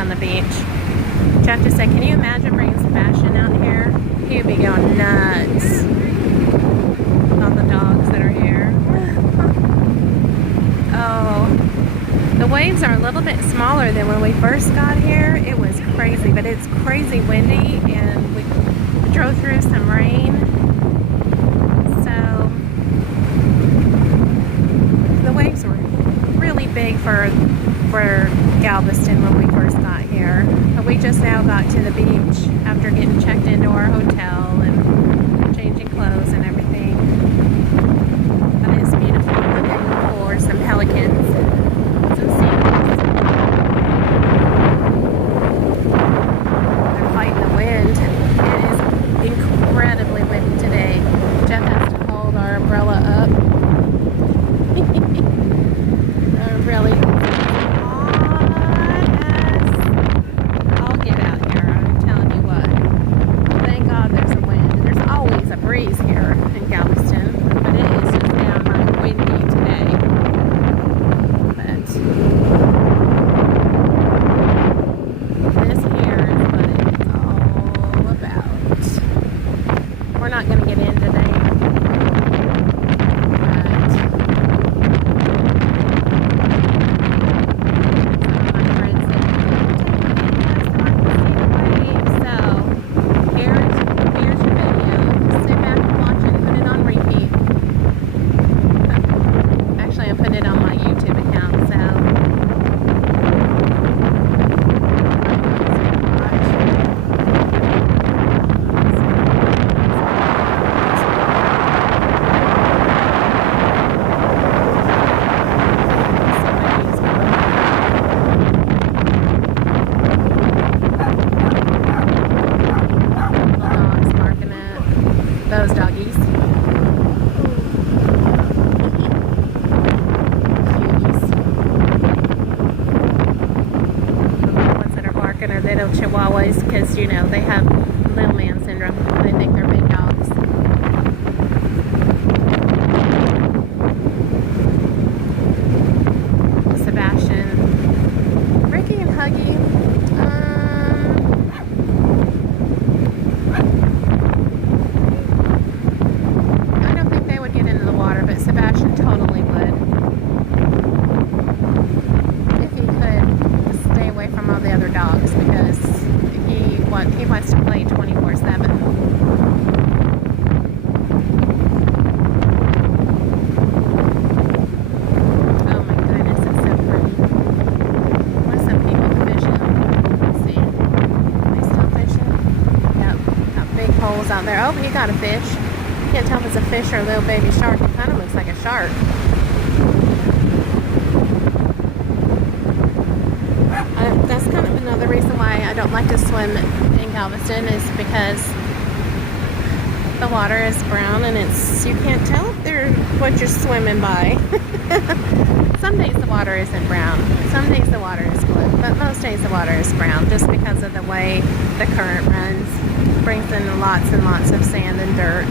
on the beach. Jeff just said, can you imagine bringing Sebastian out here? He would be going nuts. All the dogs that are here. Oh, the waves are a little bit smaller than when we first got here. It was crazy, but it's crazy windy, and we drove through some rain. So the waves were really big for Galveston when we first got here. But we just now got to the beach after getting checked into our hotel and changing clothes and everything. But it's beautiful. Looking for some pelicans, some seals. They're fighting the wind. It is incredibly windy today. Jeff has to hold our umbrella up. Really hot as all get out here. I'm telling you what. Thank God there's a wind. There's always a breeze here in Galveston, but it is just downright windy today. But this here is what it's all about. We're not going to get in today. Those doggies. Cuties. The ones that are barking are little chihuahuas because, you know, they have little man syndrome. They think they're big dogs. Sebastian. Ricky and Huggy. Sebastian totally would. If he could stay away from all the other dogs, because he wants to play 24/7. Oh my goodness, it's so pretty. What's some people fishing? Let's see. Are they still fishing? Yep. Got big holes out there. Oh, you got a fish. Can't tell if it's a fish or a little baby shark. It kind of looks like a shark. That's kind of another reason why I don't like to swim in Galveston, is because the water is brown and you can't tell what you're swimming by. Some days the water isn't brown. Some days the water is blue. But most days the water is brown, just because of the way the current runs. Brings in lots and lots of sand and dirt.